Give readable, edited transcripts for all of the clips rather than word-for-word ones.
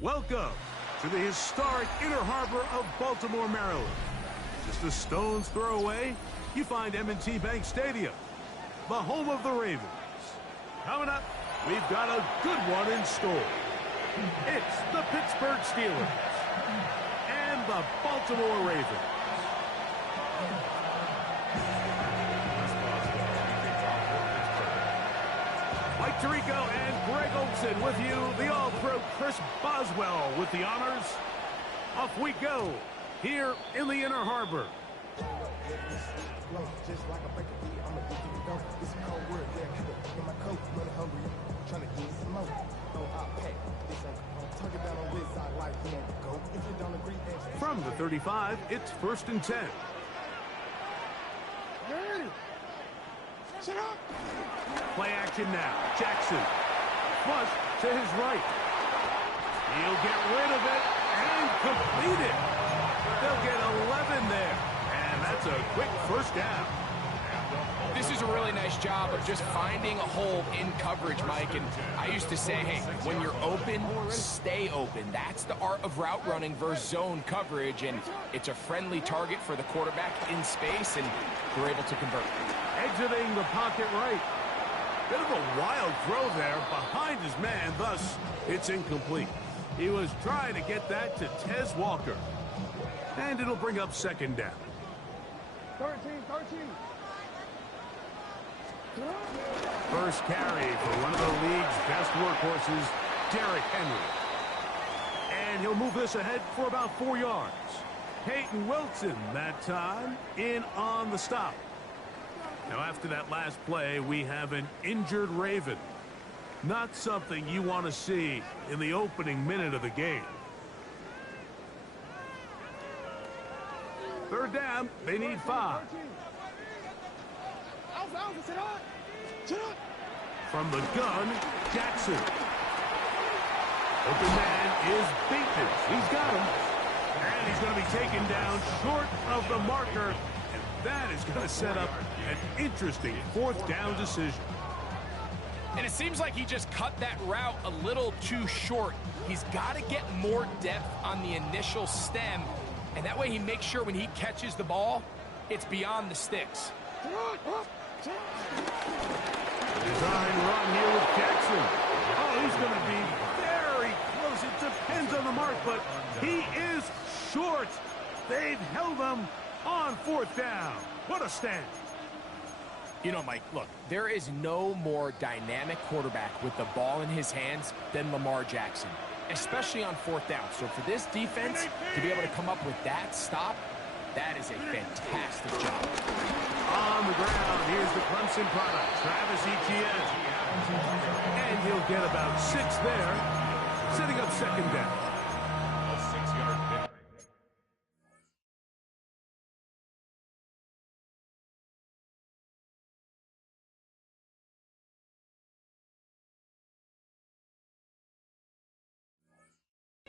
Welcome to the historic Inner Harbor of Baltimore, Maryland. Just a stone's throw away, you find M&T Bank Stadium, the home of the Ravens. Coming up, we've got a good one in store. It's the Pittsburgh Steelers and the Baltimore Ravens. Mike Tirico and Greg Olson with you. The All-Pro Chris Boswell with the honors. Off we go here in the Inner Harbor. From the 35, it's 1st and 10. Play action now. Jackson. Flush to his right. He'll get rid of it and complete it. They'll get 11 there. And that's a quick first down. This is a really nice job of just finding a hole in coverage, Mike. And I used to say, hey, when you're open, stay open. That's the art of route running versus zone coverage. And it's a friendly target for the quarterback in space, and they're able to convert. Exiting the pocket right. Bit of a wild throw there behind his man, thus it's incomplete. He was trying to get that to Tez Walker. And it'll bring up 2nd down. 13. First carry for one of the league's best workhorses, Derrick Henry. And he'll move this ahead for about 4 yards. Peyton Wilson that time in on the stop. Now, after that last play, we have an injured Raven. Not something you want to see in the opening minute of the game. 3rd down, they need 5. From the gun, Jackson. Open man is beaten. He's got him. And he's going to be taken down short of the marker. And that is going to set up an interesting 4th down decision. And it seems like he just cut that route a little too short. He's got to get more depth on the initial stem, and that way he makes sure when he catches the ball, it's beyond the sticks. Design run here with Jackson. Oh, he's going to be very close. It depends on the mark, but he is short. They've held him on 4th down. What a stand. You know, Mike, look, there is no more dynamic quarterback with the ball in his hands than Lamar Jackson, especially on 4th down. So for this defense to be able to come up with that stop, that is a fantastic job. On the ground, here's the Clemson product, Travis Etienne. And he'll get about 6 there, setting up 2nd down.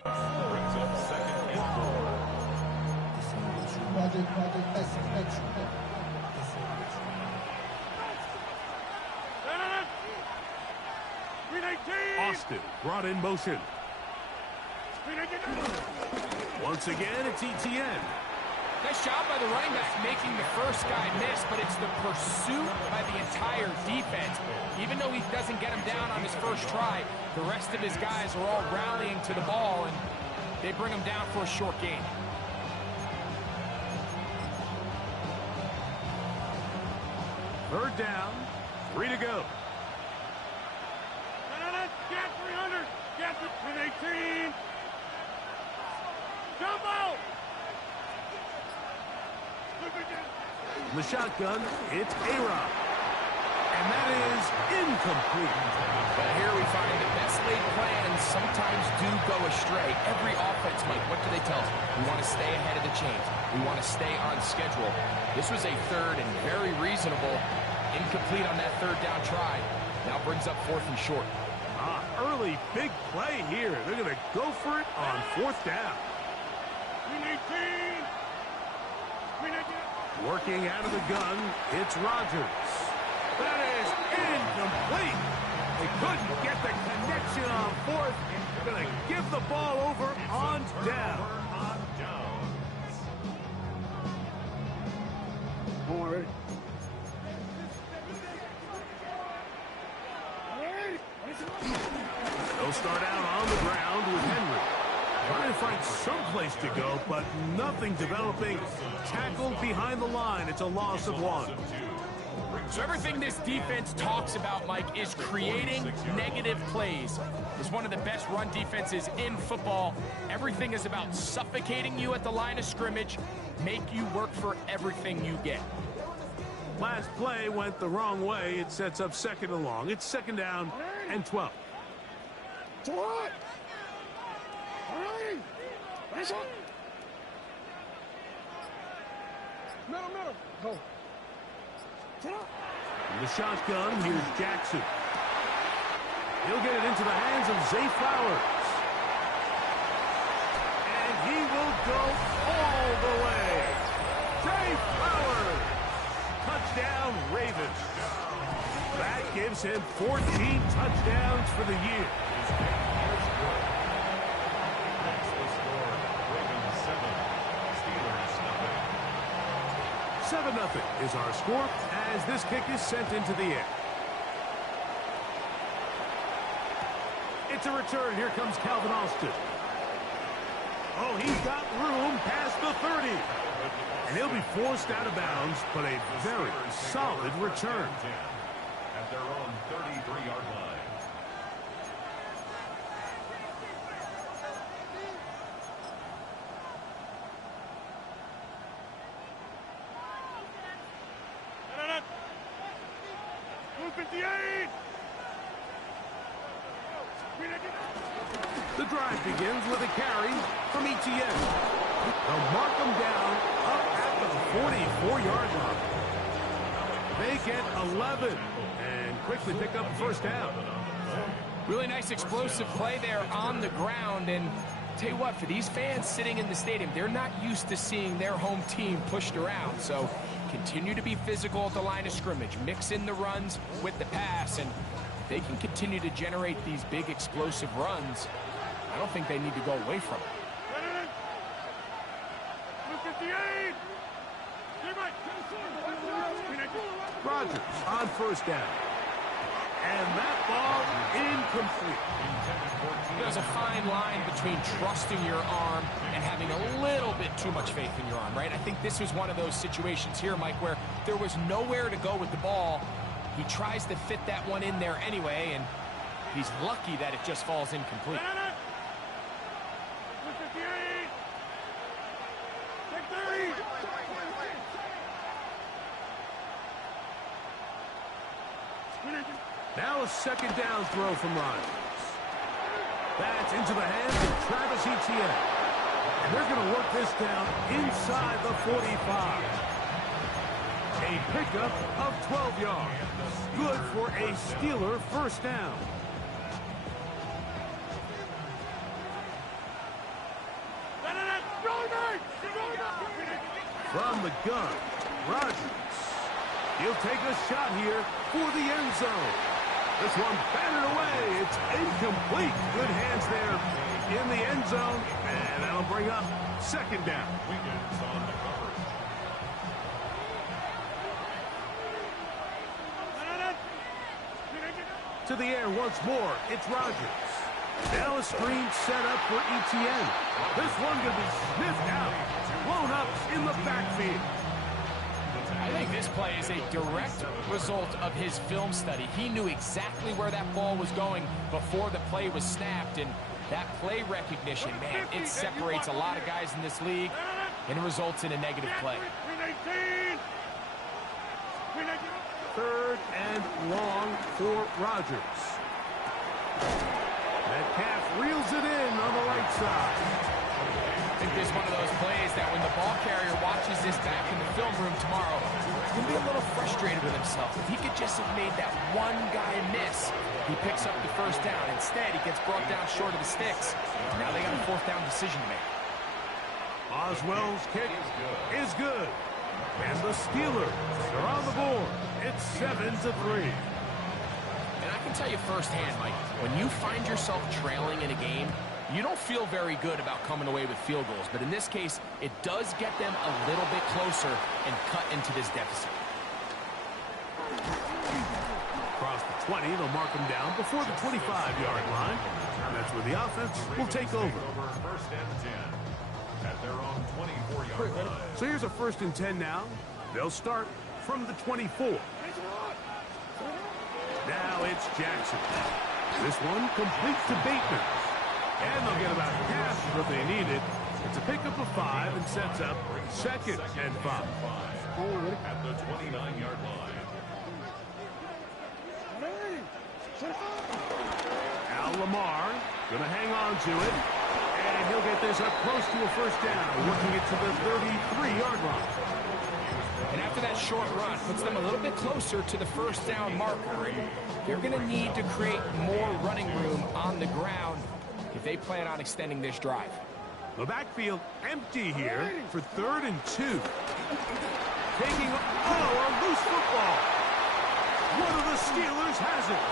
Brings up 2nd and 4. Austin brought in motion. Once again, it's Etienne. Nice job by the running back making the first guy miss, but it's the pursuit by the entire defense. Even though he doesn't get him down on his first try, the rest of his guys are all rallying to the ball, and they bring him down for a short gain. Third down, 3 to go. Get 300. Get it. 18. Jump out. In the shotgun, it's A-Rod. And that is incomplete. But here we find that best laid plans sometimes do go astray. Every offense, Mike, what do they tell us? We want to stay ahead of the chains. We want to stay on schedule. This was a 3rd and very reasonable. Incomplete on that 3rd down try. Now brings up 4th and short. Early big play here. They're going to go for it on 4th down. Working out of the gun, it's Rodgers. That is incomplete. They couldn't get the connection on 4th. Going to give the ball They'll start out on the ground with Henry. Trying to find some place to go, but nothing developing. Tackled behind the line. It's a loss of 1. So everything this defense talks about, Mike, is creating negative plays. It's one of the best run defenses in football. Everything is about suffocating you at the line of scrimmage, make you work for everything you get. Last play went the wrong way. It sets up 2nd and long. It's 2nd down and 12. Middle. Go. In the shotgun, here's Jackson. He'll get it into the hands of Zay Flowers. And he will go all the way. Zay Flowers. Touchdown, Ravens. That gives him 14 touchdowns for the year. 7-0 is our score as this kick is sent into the air. It's a return. Here comes Calvin Austin. Oh, he's got room past the 30. And he'll be forced out of bounds, but a very solid return. At their own 33-yard line. The drive begins with a carry from Etienne. They'll mark him down up at the 44-yard line. They get 11 and quickly pick up the 1st down. Really nice explosive play there on the ground. And tell you what, for these fans sitting in the stadium, they're not used to seeing their home team pushed around. So continue to be physical at the line of scrimmage. Mix in the runs with the pass. And if they can continue to generate these big explosive runs, I don't think they need to go away from it. Rodgers on 1st down. And that ball incomplete. There's a fine line between trusting your arm and having a little bit too much faith in your arm, right? I think this was one of those situations here, Mike, where there was nowhere to go with the ball. He tries to fit that one in there anyway, and he's lucky that it just falls incomplete. Now a 2nd down throw from Rodgers. That's into the hands of Travis Etienne. And they're going to work this down inside the 45. A pickup of 12 yards. Good for a Steeler 1st down. From the gun, Rodgers. He'll take a shot here for the end zone. This one batted away. It's incomplete. Good hands there in the end zone. And that'll bring up 2nd down. Wiggins on the coverage. To the air once more. It's Rodgers. Now a screen set up for Etienne. This one going to be sniffed out. Blown up in the backfield. I think this play is a direct result of his film study. He knew exactly where that ball was going before the play was snapped, and that play recognition, man, it separates a lot of guys in this league, and it results in a negative play. 3rd and long for Rodgers. Metcalf reels it in on the right side. I think this is one of those plays that when the ball carrier watches this back in the film room tomorrow, he'll be a little frustrated with himself. If he could just have made that one guy miss, he picks up the 1st down. Instead, he gets brought down short of the sticks. Now they got a 4th down decision to make. Oswell's kick is good. And the Steelers are on the board. It's 7-3. And I can tell you firsthand, Mike, when you find yourself trailing in a game, you don't feel very good about coming away with field goals. But in this case, it does get them a little bit closer and cut into this deficit. Across the 20, they'll mark him down before the 25-yard line. The offense will take over. First and 10 at their own 24-yard line. So here's a 1st and 10 now. They'll start from the 24. Now it's Jackson. This one complete to Bateman. And they'll get about half what they needed. It's a pickup of 5 and sets up 2nd and 5. At the 29-yard line. Al Lamar going to hang on to it. And he'll get this up close to a 1st down, working it to the 33-yard line. And after that short run, puts them a little bit closer to the 1st down marker. And they're going to need to create more running room on the ground if they plan on extending this drive. The backfield empty here for 3rd and 2. Taking a loose football. One of the Steelers has it.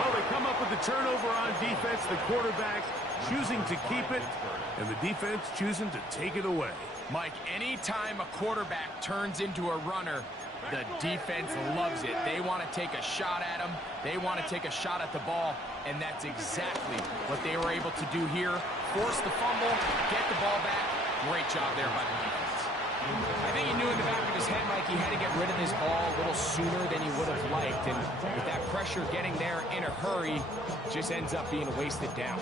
Well, they come up with the turnover on defense. The quarterback choosing to keep it, and the defense choosing to take it away. Mike, anytime a quarterback turns into a runner, the defense loves it. They want to take a shot at him. They want to take a shot at the ball, and that's exactly what they were able to do here. Force the fumble, get the ball back. Great job there by the defense. I think he knew in the back of his head, Mike, he had to get rid of this ball a little sooner than he would have liked. And with that pressure getting there in a hurry, just ends up being a wasted down.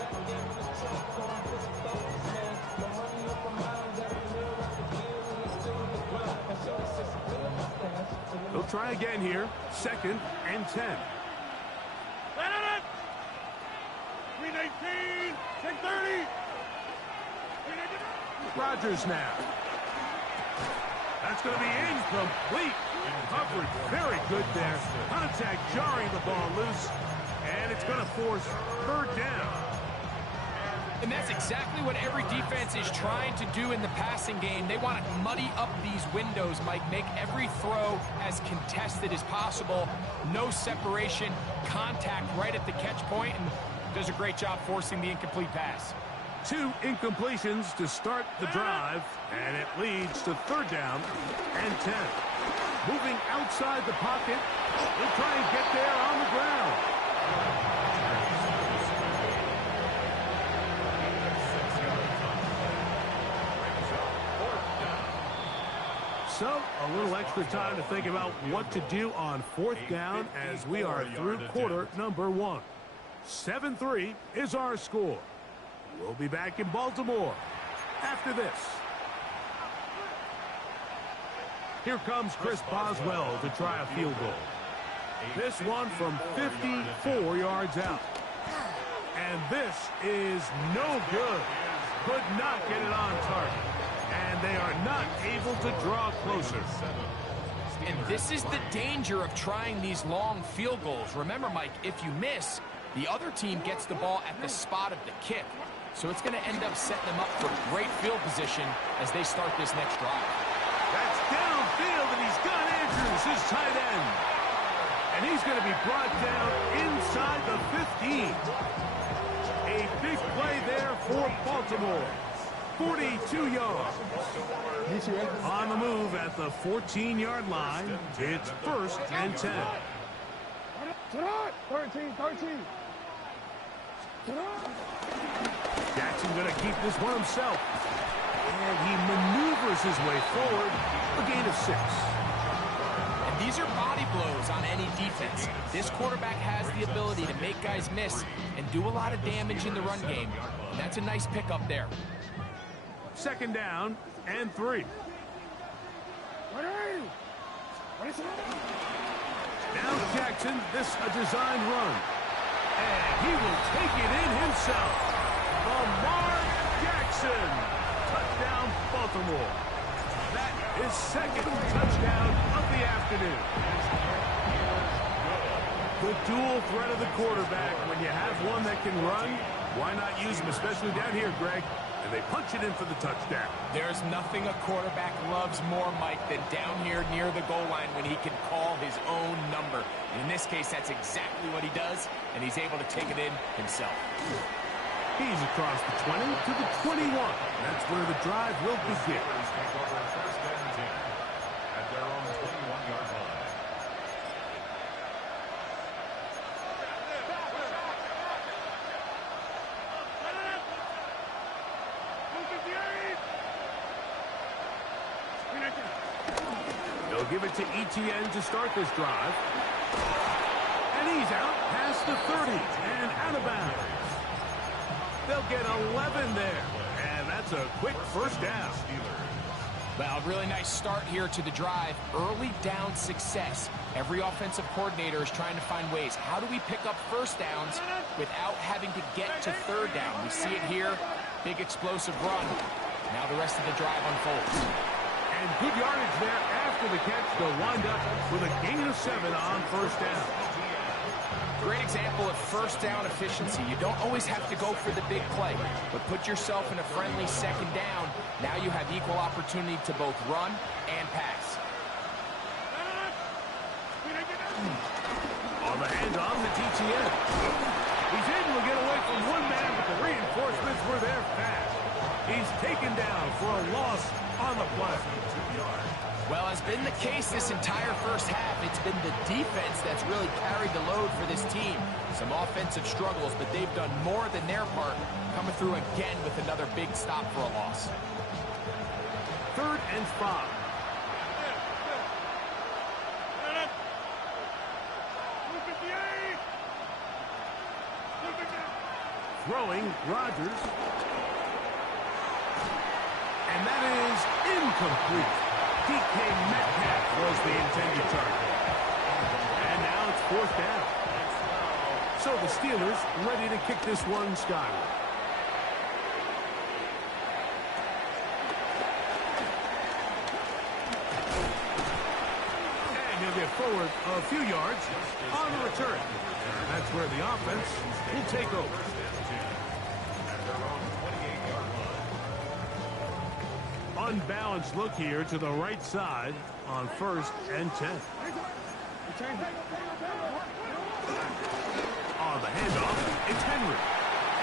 They'll try again here. 2nd and 10. Let it! 319, 1030. Rodgers now. That's going to be incomplete. Coverage very good there. Contact jarring the ball loose. And it's going to force 3rd down. And that's exactly what every defense is trying to do in the passing game. They want to muddy up these windows, Mike, make every throw as contested as possible. No separation, contact right at the catch point, and does a great job forcing the incomplete pass. 2 incompletions to start the drive, and it leads to 3rd down and 10. Moving outside the pocket, they'll try and get there on the ground. So, a little extra time to think about what to do on 4th down as we are through quarter number 1. 7-3 is our score. We'll be back in Baltimore after this. Here comes Chris Boswell to try a field goal. This one from 54 yards out. And this is no good. Could not get it on target. And they are not able to draw closer. And this is the danger of trying these long field goals. Remember, Mike, if you miss, the other team gets the ball at the spot of the kick. So it's going to end up setting them up for great field position as they start this next drive. That's downfield, and he's got Andrews, his tight end. And he's going to be brought down inside the 15. A big play there for Baltimore. 42 yards. On the move at the 14-yard line. It's 1st and 10. 13. Jackson going to keep this one himself. And he maneuvers his way forward. A gain of 6. And these are body blows on any defense. This quarterback has the ability to make guys miss and do a lot of damage in the run game. And that's a nice pickup there. 2nd down and 3. Now Jackson, this a design run. And he will take it in himself. Lamar Jackson. Touchdown, Baltimore. That is 2nd touchdown of the afternoon. The dual threat of the quarterback. When you have one that can run, why not use him, especially down here, Greg? And they punch it in for the touchdown. There's nothing a quarterback loves more, Mike, than down here near the goal line when he can call his own number. And in this case, that's exactly what he does, and he's able to take it in himself. He's across the 20 to the 21. That's where the drive will begin. At their own 21-yard line. They'll give it to Etienne to start this drive. And he's out past the 30 and out of bounds. They'll get 11 there. And that's a quick first down. Well, really nice start here to the drive. Early down success. Every offensive coordinator is trying to find ways. How do we pick up first downs without having to get to third down? We see it here. Big explosive run. Now the rest of the drive unfolds. And good yardage there after the catch. They'll wind up with a gain of 7 on first down. Great example of first down efficiency. You don't always have to go for the big play, but put yourself in a friendly second down. Now you have equal opportunity to both run and pass. On the handoff, it's Etienne. He's able to get away from one man, but the reinforcements were there fast. He's taken down for a loss on the play. Well, as been the case this entire first half, it's been the defense that's really carried the load for this team. Some offensive struggles, but they've done more than their part, coming through again with another big stop for a loss. 3rd and 5. Throwing, Rodgers. And that is incomplete. DK Metcalf was the intended target. And now it's 4th down. So the Steelers ready to kick this one skyward. And he'll get forward a few yards on the return. That's where the offense will take over. Unbalanced look here to the right side on 1st and 10. On the handoff, it's Henry.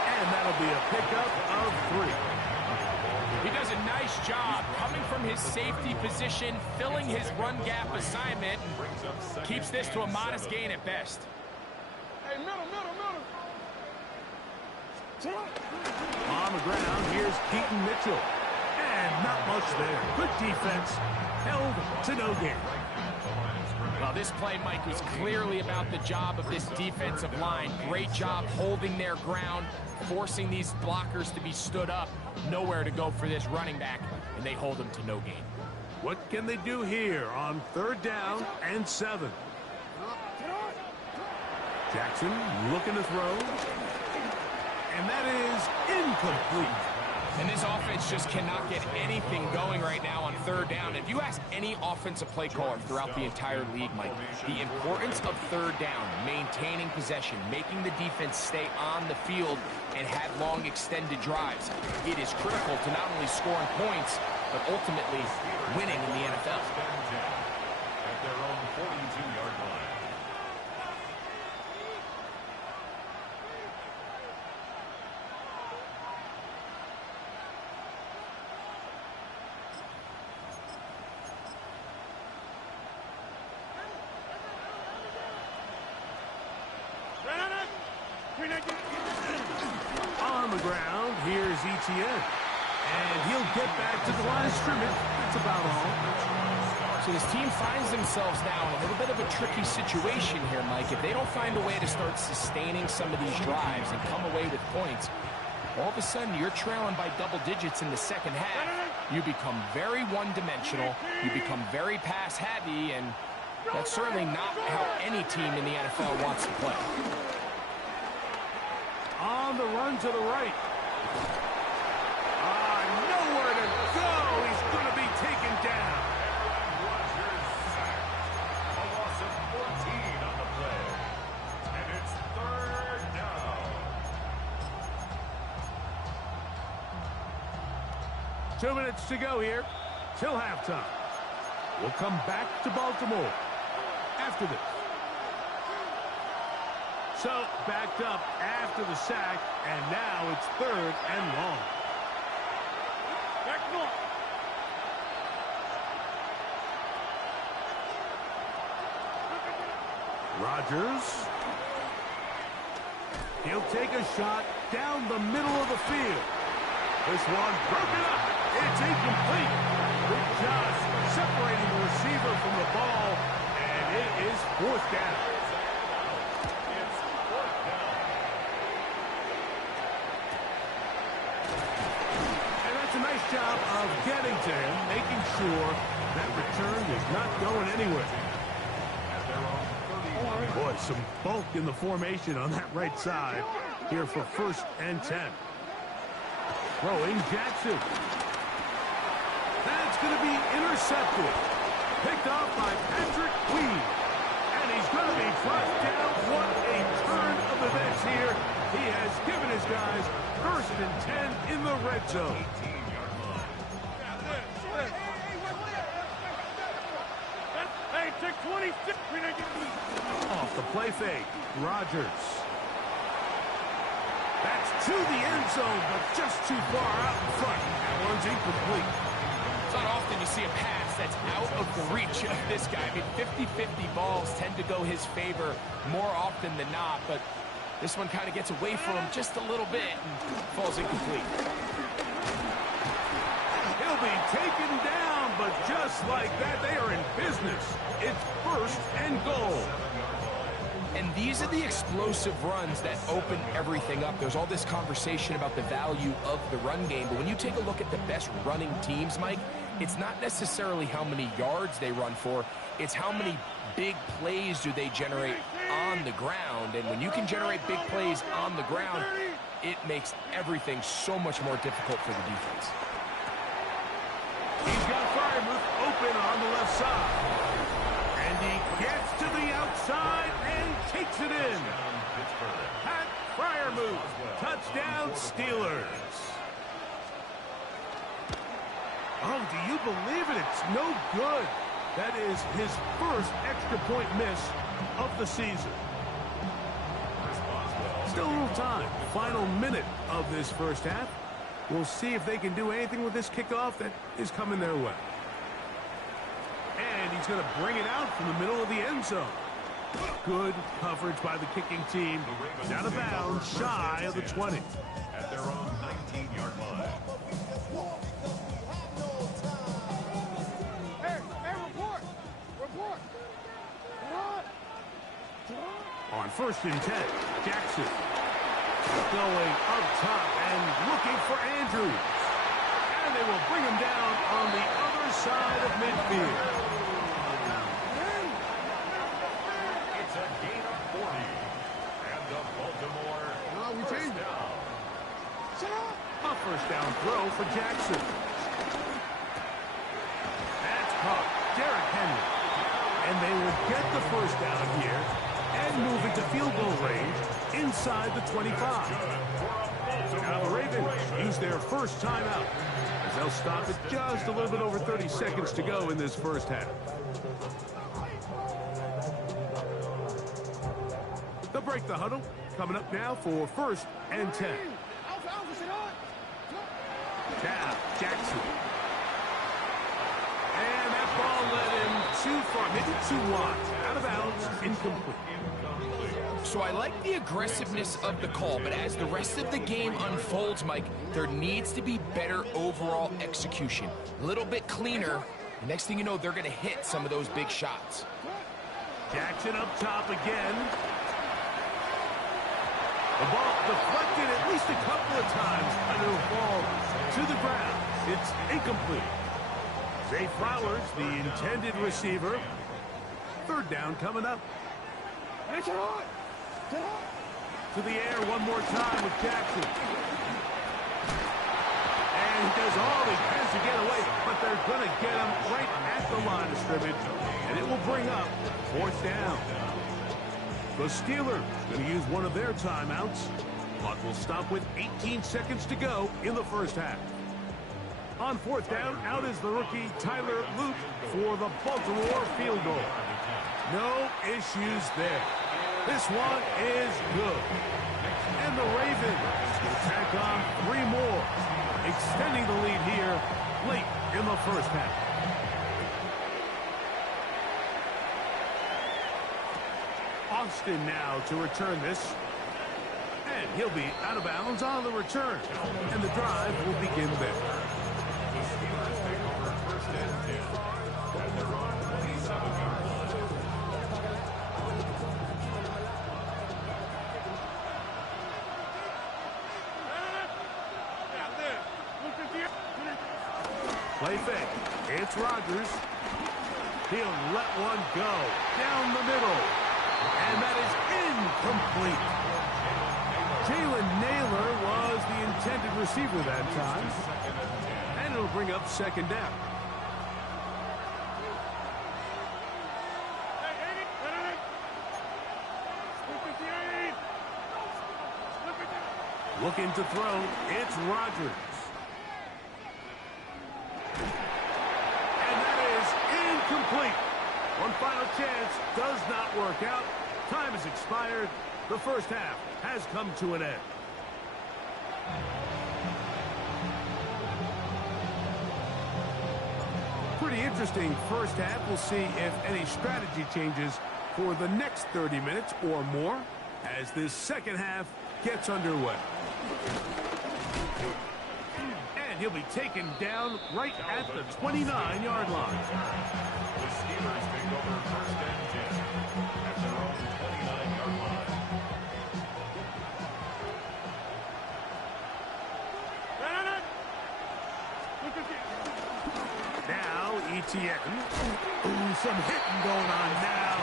And that'll be a pickup of 3. He does a nice job coming from his safety position, filling his run gap assignment, and keeps this to a modest gain at best. Hey, middle. On the ground, here's Keaton Mitchell. And not much there. Good defense. Held to no gain. Well, this play, Mike, was clearly about the job of this defensive line. Great job holding their ground, forcing these blockers to be stood up. Nowhere to go for this running back, and they hold him to no gain. What can they do here on 3rd down and 7? Jackson looking to throw. And that is incomplete. And this offense just cannot get anything going right now on 3rd down. If you ask any offensive play caller throughout the entire league, Mike, the importance of 3rd down, maintaining possession, making the defense stay on the field and have long extended drives, it is critical to not only scoring points, but ultimately winning in the NFL. At their own 42-yard line. On the ground, here's Etienne. And he'll get back to the line of scrimmage. That's about all. So this team finds themselves now in a little bit of a tricky situation here, Mike. If they don't find a way to start sustaining some of these drives and come away with points, all of a sudden you're trailing by double digits in the second half. You become very one-dimensional. You become very pass-heavy, and that's certainly not how any team in the NFL wants to play. On the run to the right. Nowhere to go. He's going to be taken down. Rodgers sacked. A loss of 14 on the play. And it's 3rd down. 2 minutes to go here till halftime. We'll come back to Baltimore after this. So, backed up after the sack, and now it's 3rd and long. Back long. Rodgers. He'll take a shot down the middle of the field. This one broken up. It's incomplete. It just separating the receiver from the ball, and it is fourth down. It's fourth down. And that's a nice job of getting to him, making sure that return is not going anywhere. Boy, some bulk in the formation on that right side here for 1st and 10. Throwing Jackson. That's going to be intercepted. Picked off by Patrick Queen. And he's going to be brought down. What a turn of events here. He has given his guys 1st and 10 in the red zone. Hey, take 26. Off the play fake, Rodgers. That's to the end zone, but just too far out in front. That one's incomplete. It's not often you see a pass that's out of the reach of this guy. I mean, 50-50 balls tend to go his favor more often than not, but this one kind of gets away from him just a little bit and falls incomplete. He'll be taken down, but just like that, they are in business. It's 1st and goal. And these are the explosive runs that open everything up. There's all this conversation about the value of the run game, but when you take a look at the best running teams, Mike, it's not necessarily how many yards they run for, it's how many big plays do they generate on the ground. And when you can generate big plays on the ground, it makes everything so much more difficult for the defense. He's got Freiermuth open on the left side. And he gets to the outside and takes it in. Pat Freiermuth, touchdown Steelers. Oh, do you believe it? It's no good. That is his 1st extra point miss of the season. Still a little time. Final minute of this 1st half. We'll see if they can do anything with this kickoff that is coming their way. And he's going to bring it out from the middle of the end zone. Good coverage by the kicking team. He's out of bounds, shy of the 20. At their own 19-yard line. Hey, report. On 1st and 10, Jackson going up top and looking for Andrews. And they will bring him down on the other side of midfield. It's a gain of 40. And the Baltimore first down. A 1st down throw for Jackson. That's caught. Derrick Henry. And they will get the 1st down here and move into field goal range inside the 25. Now the Ravens use their 1st timeout as they'll stop it just a little bit over 30 seconds to go in this 1st half. They'll break the huddle. Coming up now for 1st and 10. Now Jackson. And that ball led him too far, maybe too wide. Out of bounds, incomplete. So I like the aggressiveness of the call, but as the rest of the game unfolds, Mike, there needs to be better overall execution. A little bit cleaner. The next thing you know, they're going to hit some of those big shots. Jackson up top again. The ball deflected at least a couple of times, and it'll fall to the ground. It's incomplete. Zay Flowers, the intended receiver. 3rd down coming up. To the air one more time with Jackson. And he does all he can to get away, but they're going to get him right at the line of scrimmage, and it will bring up 4th down. The Steelers going to use one of their timeouts. Clock will stop with 18 seconds to go in the 1st half. On 4th down, out is the rookie Tyler Luke for the Baltimore field goal. No issues there. This one is good. And the Ravens will tack on 3 more, extending the lead here late in the 1st half. Austin now to return this. And he'll be out of bounds on the return. And the drive will begin there. their own 27-yard line. Play fake. It's Rodgers. He'll let one go down the middle. And that is incomplete. Jalen Naylor was the intended receiver that time. And it'll bring up second down. Looking to throw. It's Rodgers. Complete. One final chance does not work out. Time has expired. The first half has come to an end. Pretty interesting first half. We'll see if any strategy changes for the next 30 minutes or more as this second half gets underway. And he'll be taken down right at the 29-yard line. The Steelers take over first and 10 at their own 29-yard line. Now Etienne. Ooh, some hitting going on now.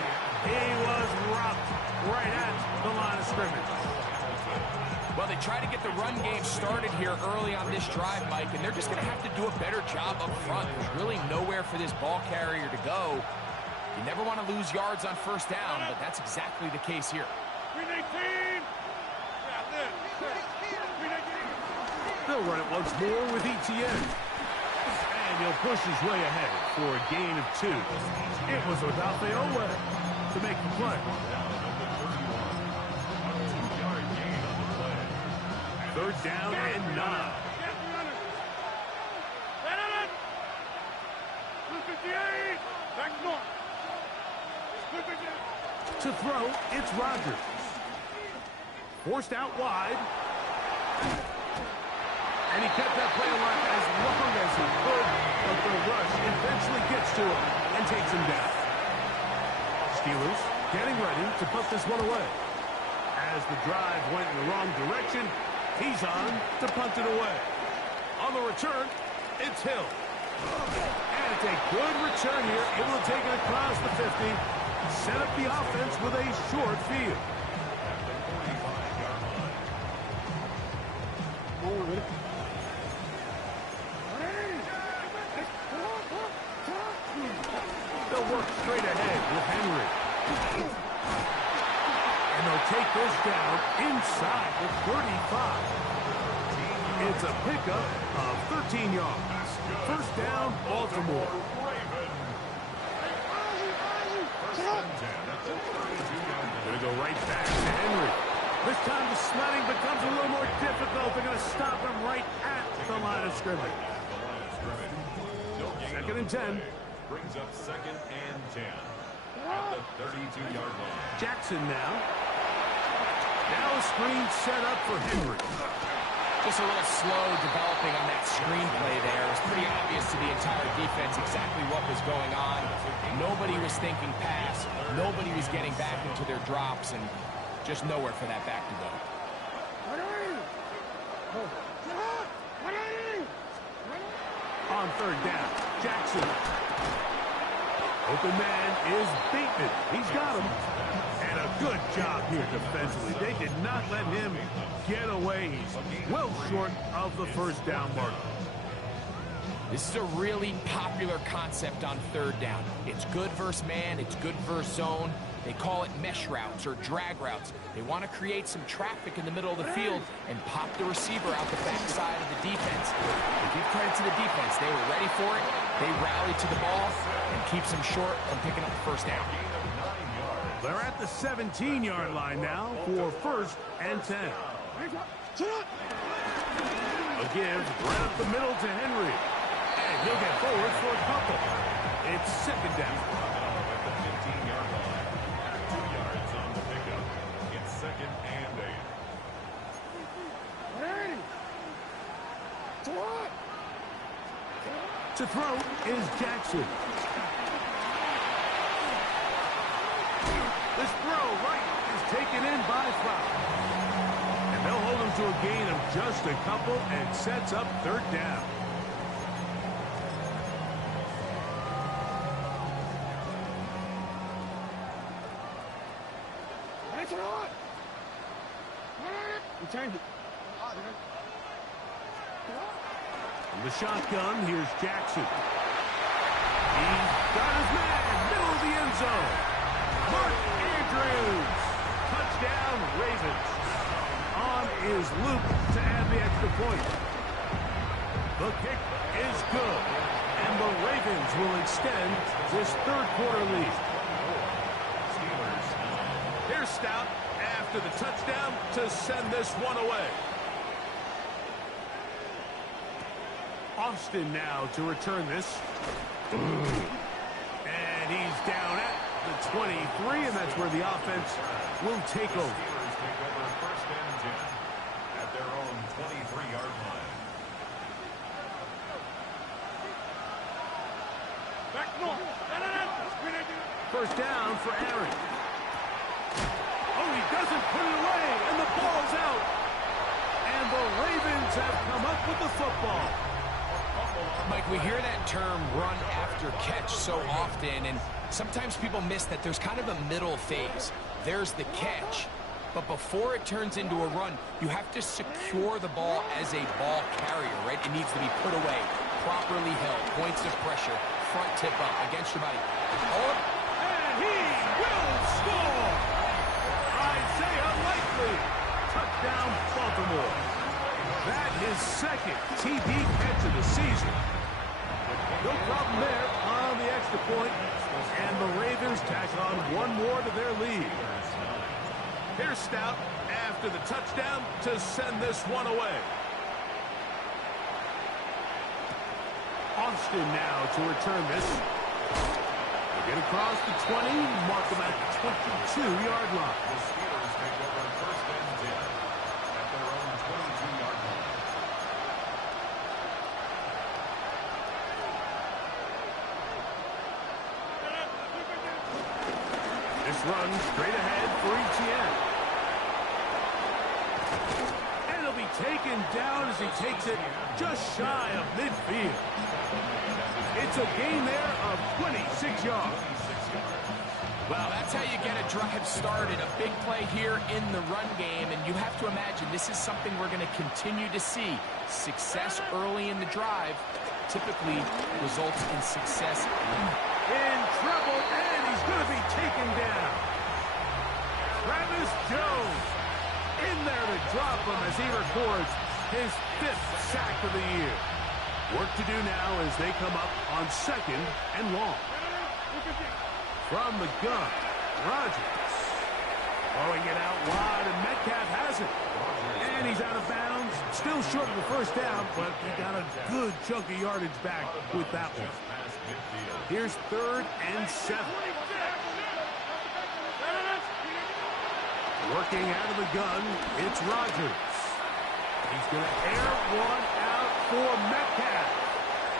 He was rocked right at the line of scrimmage. Well, they try to get the run game started here early on this drive, Mike, and they're just going to have to do a better job up front. There's really nowhere for this ball carrier to go. You never want to lose yards on first down, but that's exactly the case here. They'll run it once more with Etienne. And he'll push his way ahead for a gain of 2. It was without the Owe to make the play. Third down and 9. To throw, it's Rodgers. Forced out wide. And he kept that play alive as long as he could, but the rush eventually gets to him and takes him down. Steelers getting ready to put this one away. As the drive went in the wrong direction, he's on to punt it away. On the return, it's Hill. And it's a good return here. Able to take it across the 50. Set up the offense with a short field. They'll work straight ahead with Henry. And they'll take this down inside the 35. It's a pickup of 13 yards. First down, Baltimore. Going to go right back to Henry. This time the sledding becomes a little more difficult. They're going to stop him right at the line of scrimmage. Second and 10. Brings up second and 10 at the 32-yard line. Jackson now. Now a screen set up for Henry. Just a little slow developing on that screenplay there. It was pretty obvious to the entire defense exactly what was going on. Nobody was thinking pass. Nobody was getting back into their drops, and just nowhere for that back to go. On third down, Jackson. Open man is Bateman. He's got him. And a good job here defensively. They did not let him get away. He's well short of the first down mark. This is a really popular concept on third down. It's good versus man. It's good versus zone. They call it mesh routes or drag routes. They want to create some traffic in the middle of the field and pop the receiver out the backside of the defense. They give credit to the defense. They were ready for it. They rallied to the ball and keeps them short from picking up the first down. They're at the 17-yard line now for first and 10. A give right up the middle to Henry. And he'll get forward for a couple. It's second down. At the 15-yard line. 2 yards on the pickup. It's second and 8. To throw is Jackson. This throw right is taken in by Flower. And they'll hold him to a gain of just a couple and sets up third down. From the shotgun, here's Jackson. He's got his man, middle of the end zone. Mark Andrews. Touchdown, Ravens. On is Luke to add the extra point. The kick is good, and the Ravens will extend this third quarter lead. Here's Stout after the touchdown to send this one away. Austin now to return this. And he's down at the 23, and that's where the offense will take over. First and 10 at their own 23-yard line. Back north. First down for Aaron. Oh, he doesn't put it away, and the ball's out. And the Ravens have come up with the football. Mike, we hear that term run after catch so often, and sometimes people miss that there's kind of a middle phase. There's the catch, but before it turns into a run, you have to secure the ball as a ball carrier, right? It needs to be put away, properly held, points of pressure, front tip up against your body. Oh. And he will score! Isaiah Likely, touchdown Baltimore. That is second TD catch of the season. No problem there on the extra point, and the Ravens tack on one more to their lead. Here's Stout after the touchdown to send this one away. Austin now to return this. They get across the 20, mark them at the 22-yard line. The Steelers take over first and 10 at their own 22-yard line. This run straight ahead for Etienne. And he'll be taken down as he takes it just shy of midfield. It's a gain there of 26 yards. Well, that's how you get a drive started. A big play here in the run game, and you have to imagine this is something we're going to continue to see. Success early in the drive typically results in success. In trouble, and he's going to be taken down. Travis Jones in there to drop him as he records his 5th sack of the year. Work to do now as they come up on second and long. From the gun, Rodgers. Throwing it out wide, and Metcalf has it. And he's out of bounds. Still short of the first down, but he got a good chunk of yardage back with that one. Here's third and 7. Working out of the gun, it's Rodgers. He's going to air one out for Metcalf.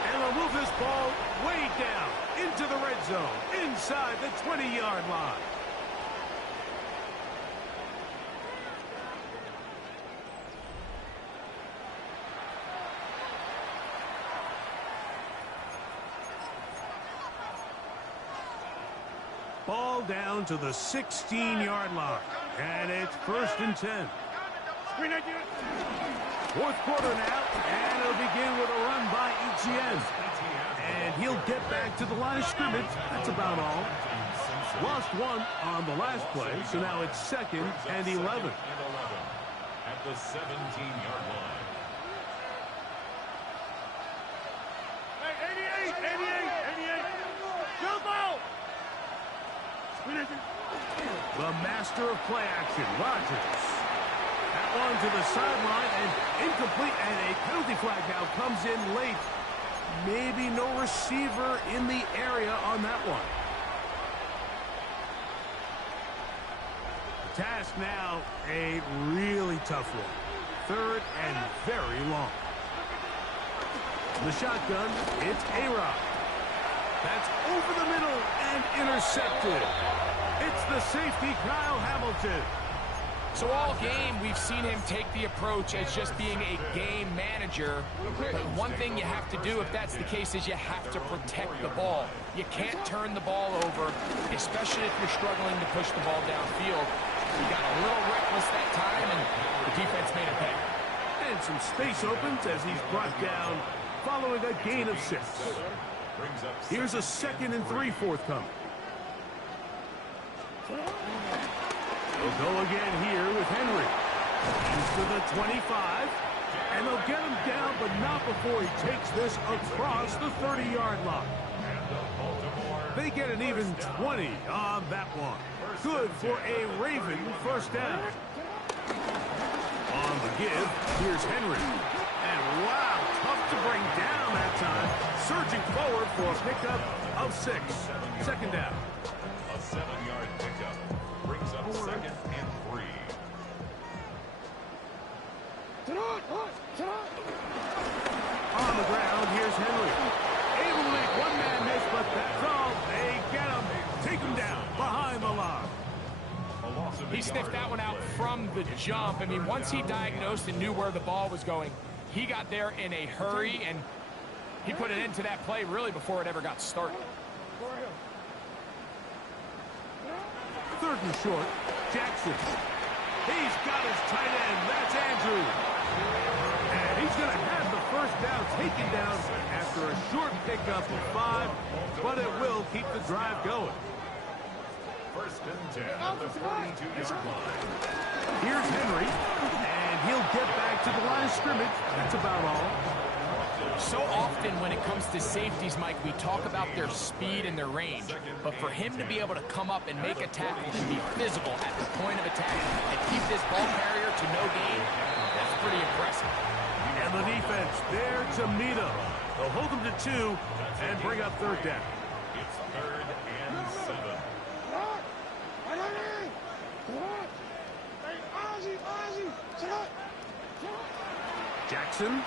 And they'll move this ball way down into the red zone, inside the 20-yard line. Ball down to the 16-yard line. And it's first and 10. Fourth quarter now, and it'll begin with a run by Etienne. And he'll get back to the line of scrimmage. That's about all. Lost one on the last play, so now it's second and 11. At the 17-yard line. 88. Jump out. The master of play action, Rodgers. That one to the sideline and incomplete, and a penalty flag now comes in late. Maybe no receiver in the area on that one. The task now, a really tough one. Third and very long. The shotgun, it's A-Rod. That's over the middle and intercepted. It's the safety, Kyle Hamilton. So all game, we've seen him take the approach as just being a game manager. But one thing you have to do, if that's the case, is you have to protect the ball. You can't turn the ball over, especially if you're struggling to push the ball downfield. He got a little reckless that time, and the defense made a pay. And some space opens as he's brought down following a gain of 6. Here's a 2nd and 3 forthcoming. They'll go again here with Henry. He's to the 25. And they'll get him down, but not before he takes this across the 30-yard line. They get an even 20 on that one. Good for a Raven first down. On the give, here's Henry. And wow, tough to bring down that time. Surging forward for a pickup of 6. 2nd down. A 7-yard pickup brings up 2nd and 3. On the ground, here's Henry. Able to make one-man miss, but that's all. They get him. Take him down behind the line. He sniffed that one out from the jump. I mean, once he diagnosed and knew where the ball was going, he got there in a hurry, and he put an end to that play really before it ever got started. 3rd and short, Jackson. He's got his tight end. That's Andrew. And he's going to have the first down taken down after a short pickup of 5, but it will keep the drive going. 1st and 10 at the 42-yard line. Here's Henry, and he'll get back to the line of scrimmage. That's about all. So often when it comes to safeties, Mike, we talk about their speed and their range. But for him to be able to come up and make a tackle and be physical at the point of attack and keep this ball carrier to no gain, that's pretty impressive. And the defense there to meet him. They'll hold him to 2 and bring up 3rd down. It's 3rd and 7. Jackson.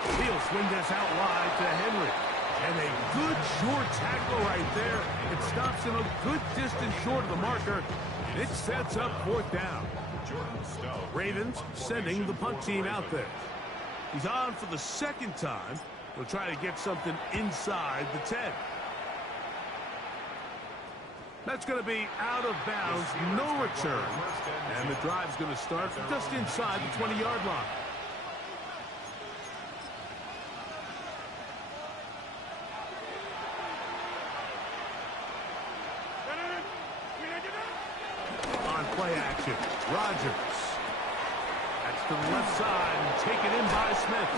He'll swing this out wide to Henry. And a good short tackle right there. It stops him a good distance short of the marker. It sets up 4th down. Ravens sending the punt team out there. He's on for the 2nd time. He'll try to get something inside the 10. That's going to be out of bounds, no return. And the drive's going to start just inside the 20-yard line. On play action, Rodgers. That's to the left side and taken in by Smith.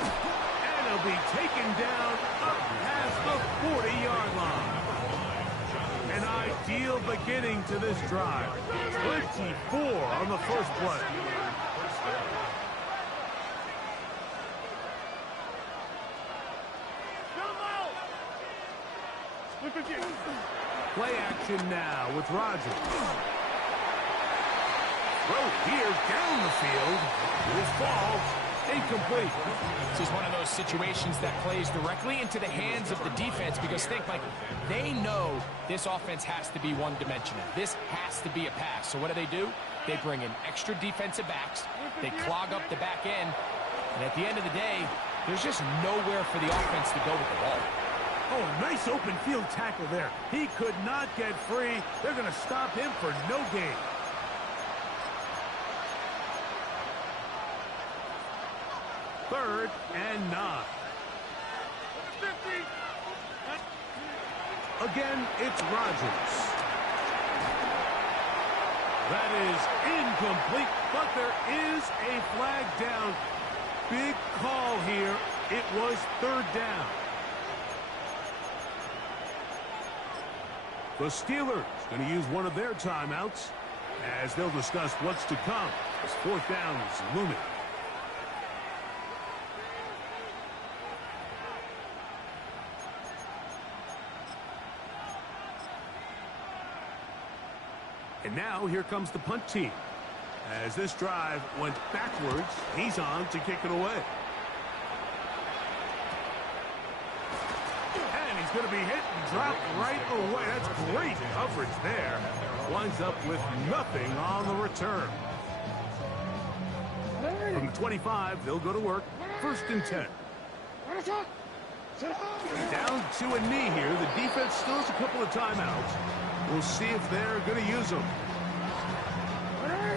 And he'll be taken down up past the 40-yard line. An ideal beginning to this drive. 24 on the first play. Play action now with Rodgers. Throw here down the field. Will fall. Incomplete. This is one of those situations that plays directly into the hands of the defense because think, Mike, they know this offense has to be one-dimensional. This has to be a pass. So what do? They bring in extra defensive backs. They clog up the back end. And at the end of the day, there's just nowhere for the offense to go with the ball. Oh, nice open field tackle there. He could not get free. They're going to stop him for no gain. Third and 9. Again, it's Rodgers. That is incomplete, but there is a flag down. Big call here. It was 3rd down. The Steelers going to use one of their timeouts as they'll discuss what's to come as 4th down is looming. And now here comes the punt team. As this drive went backwards, he's on to kick it away. And he's going to be hit and dropped right away. That's great coverage there. Winds up with nothing on the return. From the 25, they'll go to work. 1st and 10. Down to a knee here. The defense still has a couple of timeouts. We'll see if they're going to use them.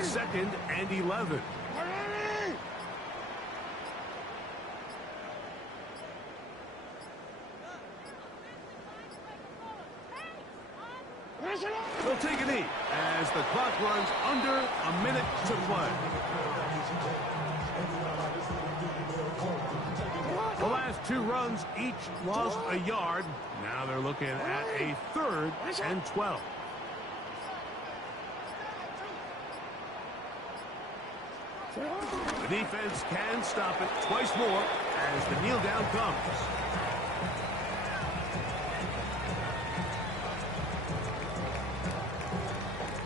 2nd and 11. They'll take a knee as the clock runs under a minute to play. The last 2 runs each lost a yard. Now they're looking at a 3rd and 12. The defense can stop it twice more as the kneel down comes.